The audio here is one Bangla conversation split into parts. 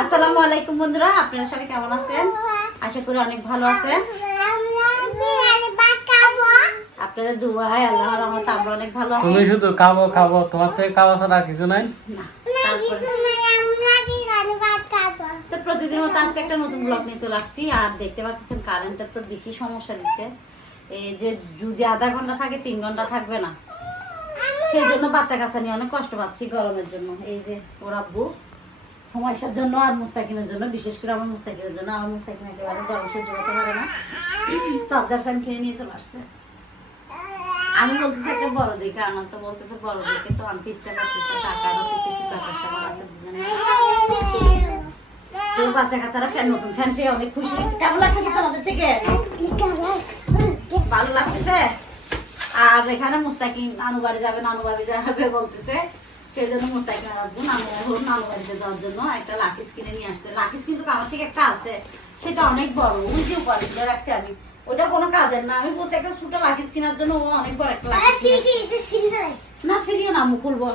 আসসালামু আলাইকুম বন্ধুরা, আপনারা সবাই কেমন আছেন? আশা করি অনেক ভালো আছেন। আপনাদের দুয়ায় আল্লাহর রহমতে আমরা অনেক ভালো আছি। তুমি শুধু খাবো খাবো, তোমার থেকে খাওয়া ছাড়া আর কিছু নাই? তো প্রতিদিন মতো আজকে একটা নতুন ব্লগ নিয়ে চলে আসছি। আর দেখতে পাচ্ছেন কারেন্টের তো বেশি সমস্যা দিচ্ছে। এই যে যদি আধা ঘন্টা থাকে 3 ঘন্টা থাকবে না, সেই জন্য বাচ্চা কাচ্চা নিয়ে অনেক কষ্ট পাচ্ছি গরমের জন্য। এই যে ওর আব্বু হুমায়সার জন্য আর মুস্তাকিমের জন্য, বিশেষ করে আমার মুস্তাকিমের জন্য। আমার মুস্তাকিম একেবারে গরম সহ্য করতে পারে না, চার্জার ফ্যান কিনে নিয়ে চলে আসছে। আমি বলতেছি একটা বড় দেখে আনা, তো বলতেছে বড় দেখে তো আনতে ইচ্ছা করতেছে, টাকা আনতে কিছু ব্যাপার স্যাপার আছে বুঝলেন। তো বাচ্চা কাচ্চারা ফ্যান, নতুন ফ্যান পেয়ে অনেক খুশি। কেমন লাগতেছে তোমাদের থেকে? ভালো লাগতেছে। আর এখানে মুস্তাকিম নানু বাড়ি যাবে, নানু বাড়ি যাবে বলতেছে। সেই জন্য মুস্তাকিম আর আব্বু নানু বাড়িতে যাওয়ার জন্য একটা লাকিস কিনে নিয়ে আসছে। লাকিস কিন্তু আমার থেকে একটা আছে, সেটা অনেক বড়, ওই যে উপরে তুলে রাখছি আমি। ওটা কোনো কাজের না। আমি বলছি একটা ছোট লাকিস কেনার জন্য, ও অনেক বড় একটা লাকিস না। সিরিও না, আমি খুলবো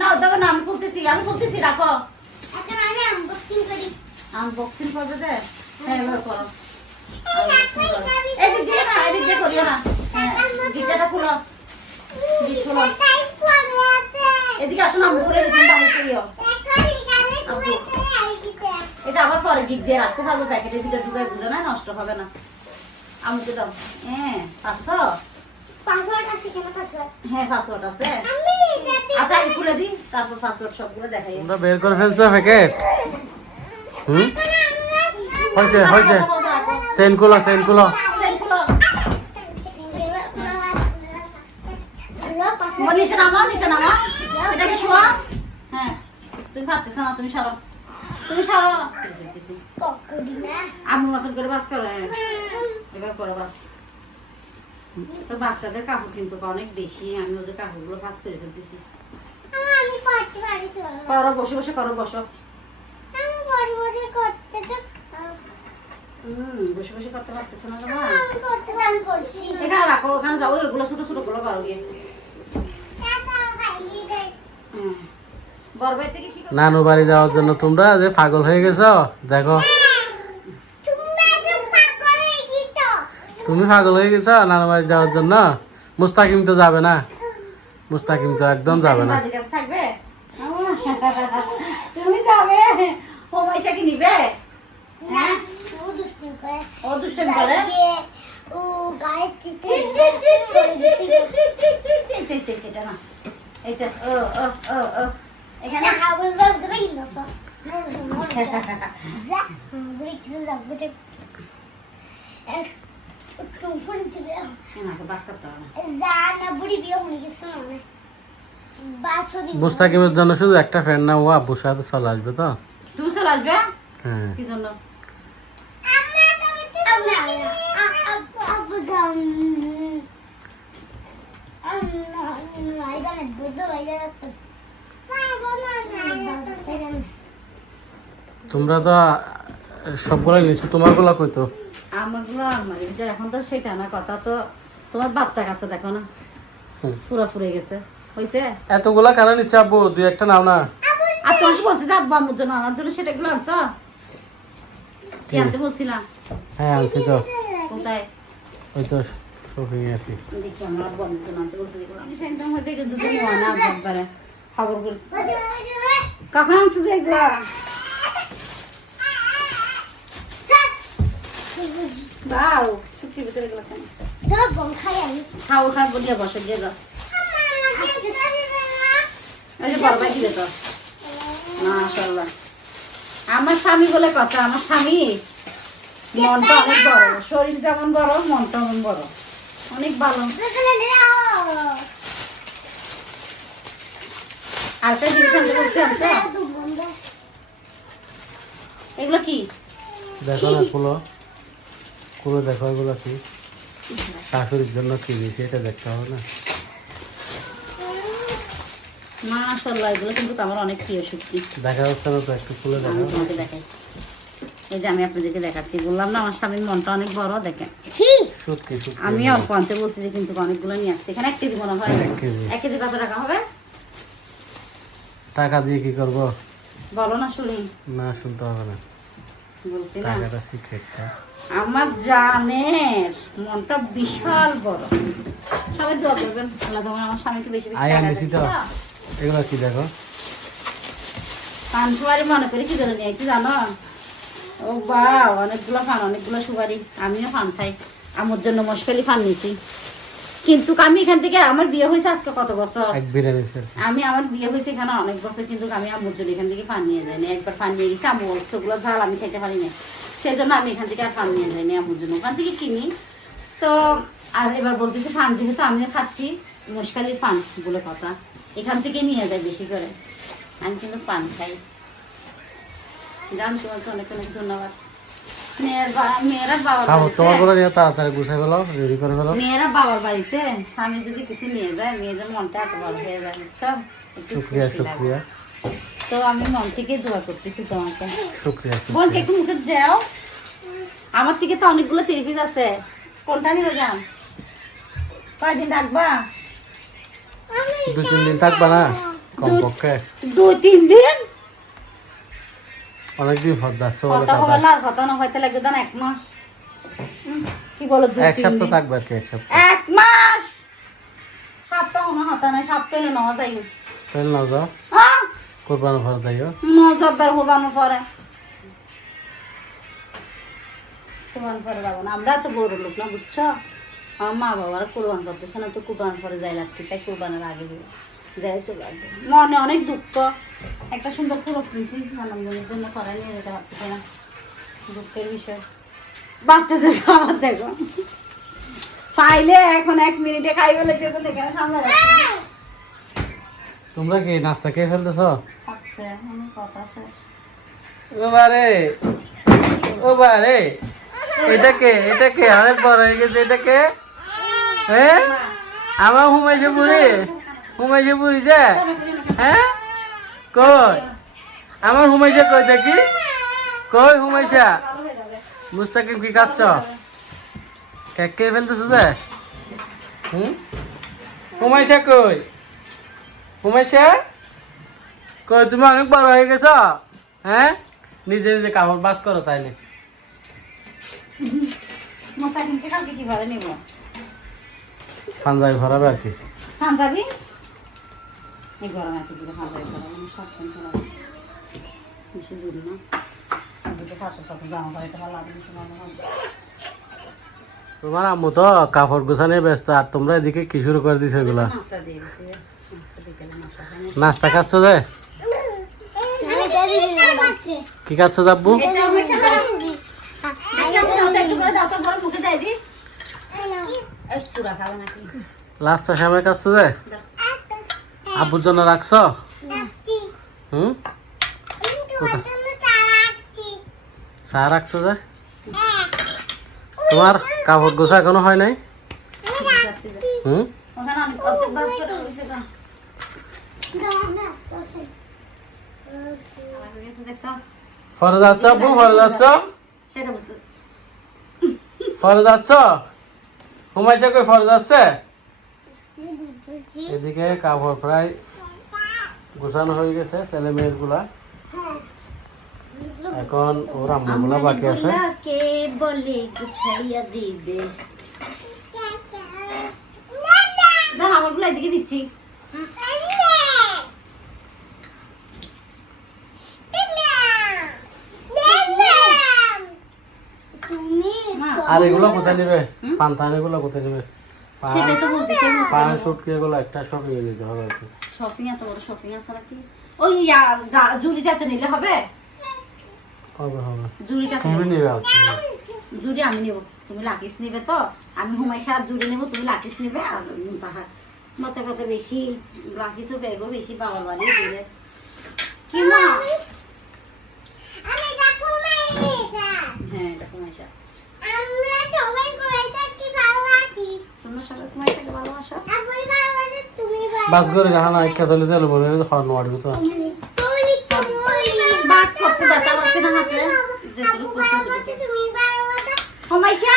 না, দেখো না, আমি খুলতেছি রাখো। আনবক্সিং করবে যে? হ্যাঁ এবার করো। এদিক দিয়ে না, এদিক দিয়ে করিও না। হ্যাঁ গিটারটা খুলো, গিট খুলো। এদিকে আসো না, আমি করে দিচ্ছি, আমি করিও। এটা আবার পরে গিট দিয়ে রাখতে পারবো, প্যাকেটের ভিতরে ঢুকায়, বুঝো না, নষ্ট হবে না। আমাকে দাও। হ্যাঁ পারছো? হ্যাঁ পাসওয়ার্ড আছে। আচ্ছা আমি খুলে দিই, তারপর পাসওয়ার্ড সবগুলো দেখাই। তোমরা বের করে ফেলছো প্যাকেট? হয়েছে হয়েছে, সেন খুলো সেন খুলো। নিচে নামা, নিচে নামা। এটাকে শোয়া। হ্যাঁ তুমি পারতেছো না, তুমি সরো, তুমি সরো। আমার মতন করে বাস করো। হ্যাঁ এবার করো বাস। তো বাচ্চাদের কাপড় কিন্তু অনেক বেশি, আমি ওদের কাপড়গুলো কাজ করে ফেলতেছি। করো, বসে বসে করো, বসো। বসে বসে করতে পারতেছো না তোমার? এখানে রাখো, ওখানে যাও, ওইগুলো ছোট ছোট গুলো করো গিয়ে। নানু বাড়ি যাওয়ার জন্য তোমরা যে পাগল হয়ে গেছো, দেখো তুমি পাগল হয়ে গেছো নানু বাড়ি যাওয়ার জন্য। মুস্তাকিম তো যাবে না, মুস্তাকিম তো একদম যাবে না। তুমি যাবে, হুমায়সা কি নিবে? হ্যাঁ ও দুষ্টুমি করে। এইটা ও ও ও ও এখানে মুস্তাকিমের জন্য শুধু একটা ফ্যান না, ও আব্বুর সাথে চলে আসবে তো। তুমি চলে আসবে? হ্যাঁ কি জন্য? তোমরা তো সবগুলাই নিচ্ছো, তোমার গুলা কই তো? আমারগুলো আলমারির ভিতরে। এখন তো সেটা না কথা, তো তোমার বাচ্চা কাচ্চা দেখো না, পুরা ফুরে গেছে। হইছে এতগুলা কেন নিচ্ছে আব্বু? দুই একটা নাও না। আর তোমাকে বলছি যে আব্বু আম্মুর জন্য, আমার জন্য সেটাগুলো আনছো? কি আনতে বলছিলাম? হ্যাঁ আনছি তো, কোথায়? ওই তো শপিং এ আছি। দেখি আমার বন্ধু জন্য আনতে বলছি, যেগুলো আমি সেদিন হয়ে দেখে যদি মনে না একবারে খবর করেছি। কখন আনছো দেখবো? বাউ শুকিয়ে ভিতরে গেল কেন? খাও খাও, বলিয়া বসে দিয়ে যাও। মাশাআল্লাহ, আমার স্বামী বলে কথা। আমার স্বামী মনটা অনেক বড়, শরীর যেমন বড়, মনটা অনেক বড়, অনেক ভালো। আরেকটা জিনিস আনতে বলছি, আনছো? এগুলো কি দেখো না, খুলো খুলে দেখো এগুলো কি। শাশুড়ির জন্য কি দিয়েছি এটা দেখতে হবে না? মাশাআল্লাহ, এগুলো কিন্তু আমার অনেক প্রিয় সত্যি। দেখা যাচ্ছে না তো, একটু খুলে দেখো। আমি তোমাকে দেখাই, এই যে আমি আপনাদেরকে দেখাচ্ছি। বললাম না আমার স্বামীর মনটা অনেক বড়, দেখেন। সত্যি সত্যি আমি অল্প আনতে বলছি যে, কিন্তু অনেকগুলো নিয়ে আসছি। এখানে 1 কেজি মনে হয়। 1 কেজি কত টাকা হবে? টাকা দিয়ে কি করবো? বলো না শুনি। না শুনতে হবে না, বলছি না টাকাটা সিক্রেট। আমার জানের মনটা বিশাল বড়। সবাই দোয়া করবেন আল্লাহ যেমন আমার স্বামীকে বেশি বেশি আই টাকা আনছি তো। দেয়। এগুলো কি দেখো? পান সুপারি মনে করি কি জন্য নিয়ে আইছি জানো? ও বা অনেকগুলো পান, অনেকগুলো সুপারি। আমিও পান খাই, আমার জন্য মশকালি পান নিয়েছি। কিন্তু আমি এখান থেকে, আমার বিয়ে হয়েছে আজকে কত বছর, এক বিরিয়ানি স্যার। আমার বিয়ে হয়েছে এখানে অনেক বছর, কিন্তু আমি আম্মুর জন্য এখান থেকে পান নিয়ে যাইনি। একবার পান নিয়ে গেছি, আম্মু বলছে ওগুলো ঝাল আমি খাইতে পারি না, সেই জন্য আমি এখান থেকে আর পান নিয়ে যাইনি আম্মুর জন্য, ওখান থেকে কিনি। তো আর এবার বলতেছি পান যেহেতু আমিও খাচ্ছি, মশকালির পান বলে কথা, এখান থেকে নিয়ে যায় বেশি করে। আমি কিন্তু পান খাই। জান তোমাকে অনেক অনেক ধন্যবাদ। মেয়েরা বাবার খাবো, তোমার বাড়িতে, গুলো নিয়ে তাড়াতাড়ি গুছাই ফেলো, রেডি করে ফেলো। মেয়েরা বাবার বাড়িতে স্বামী যদি কিছু নিয়ে যায়, মেয়েদের মনটা এত বড় হয়ে যায়, বুঝছো? একটু শুক্রিয়া খুশি লাগে। শুক্রিয়া তো আমি মন থেকে দোয়া করতেছি তোমাকে। শুক্রিয়া বোনকে শুক্রিয়া। একটু মুখে যাও, আমার থেকে তো অনেকগুলো তিরিশ আছে, কোনটা নিবে যান? কয়দিন রাখবা? 2-3 দিন থাকবা না কমপক্ষে? 2-3 দিন? অনেকদিন হজ যাচ্ছে বলে কথা কথা। হবে আর কথা না হইতে লাগে জান 1 মাস। কি বলো 2-3 এক সপ্তাহ দিন? থাকবে আর কি, এক সপ্তাহ। 1 মাস? সপ্তাহ না হতা না, সপ্তাহ না নেওয়া যাই। তাহলে না যাও, কোরবানি ঘর যাইও। নজব্বার হবানো পরে কোরবান পরে যাবো না, আমরা তো বড় লোক না, বুঝছো? আমার মা বাবারা কোরবান করতেছে না, তো কোরবান পরে যাই লাগছে, তাই কোরবানের আগে দিবে যাই চলে আসবে। মনে অনেক দুঃখ, একটা সুন্দর ফুল কিনছি জন্মদিনের জন্য, করাই নিয়ে যেতে পারতেছে না, দুঃখের বিষয়। বাচ্চাদের খাবার দেখো ফাইলে এখন 1 মিনিটে খাই বলে সেজন্য এখানে সামনে রাখছি। তোমরা কি নাস্তা খেয়ে ফেলতেছো? আচ্ছা আমার কথা শেষ। ও বারে, ও বারে, এটা কে? এটা কে? অনেক বড় হয়ে গেছে, এটা কে? হ্যাঁ, আমার হুমাইছে বুড়ি, হুমাইছে বুড়ি যে, হ্যাঁ কই আমার হুমাইছে, কই দেখি, কই হুমাইছা? ভালো হয়ে যাবে। মুস্তাকিম কি খাচ্ছ? কেক খেয়ে ফেলতেছো যে? হুমাইছা কই? হুমাইছা কই? তুমি অনেক বড় হয়ে গেছো, হ্যাঁ? নিজে নিজে কাপড় বাস করো তাইলে। মোস্তাকিমকে কালকে কিভাবে নিব? পাঞ্জাবি ভরাবে আর কি। পাঞ্জাবি? এই গরমে এত দূরে পাঞ্জাবি পরা মানে সব বেশি দূর না, দুটো সাথে সাথে জামা পরে এটা ভালো লাগে, বেশি ভালো হবে। তোমার আম্মু তো কাপড় গোছানো ব্যস্ত, আর তোমরা এদিকে কি শুরু করে দিছো এগুলা? নাস্তা দিয়ে দিছি, নাস্তা বিকেলে নাস্তা খাই। নাস্তা খাচ্ছ যে? কি খাচ্ছ যাব্বু? এটা আমার সাথে একটু করে দাও তো, বড় মুখে দেয় দি। এই পুরা খাবে নাকি? লাস্ট সময় খাচ্ছ যে? আব্বুর জন্য রাখছ? হুম, চা রাখছ যে? তোমার কাপড় গোছা এখনো হয় নাই? হুম, ওখানে অনেক অর্ধেক বাস করে রয়েছে তো। আমাকে গেছে দেখছো? ফরে যাচ্ছ আব্বু? ফরে যাচ্ছ? সেটা বুঝতে ফরে যাচ্ছ? হুমাইছে কই ফরে যাচ্ছে? এদিকে কাপড় প্রায় গোছানো হয়ে গেছে ছেলে মেয়ের গুলা, এখন ওর আম্মু গুলা বাকি আছে। কে বলে গুছাইয়া দিবে, জান আমার গুলো এদিকে দিচ্ছি। মা, আর এগুলো কোথায় নেবে? পান্তান এগুলো কোথায় নেবে? সেটাই তো বলতেছি। পান শুটকি এগুলো একটা শপিং এ দিতে হবে আর কি। শপিং এত বড় শপিং আছে নাকি? ওই জুড়িটাতে নিলে হবে? হবে হবে, জুড়িটাতে তুমি নিলে। নেবে আর কি। জুড়ি আমি নেবো, তুমি লাকিস নিবে তো? আমি হুমাইশা আর জুড়ি নেবো, তুমি লাকিস নেবে। আর তাহার বাচ্চা কাছে বেশি লাকিসও বেগও বেশি, বাবার বাড়ি দূরে। কি মা? হ্যাঁ এটা হুমাইশা। তোমরা সবাই হুমাইশাকে ভালোবাসো। বাস করে রাখা না একটা দলে দিলে বলে হর্ন মারবে তো। বাস করতে ব্যথা পাচ্ছে না হাতে, যেটুকু কষ্ট হুমাইশা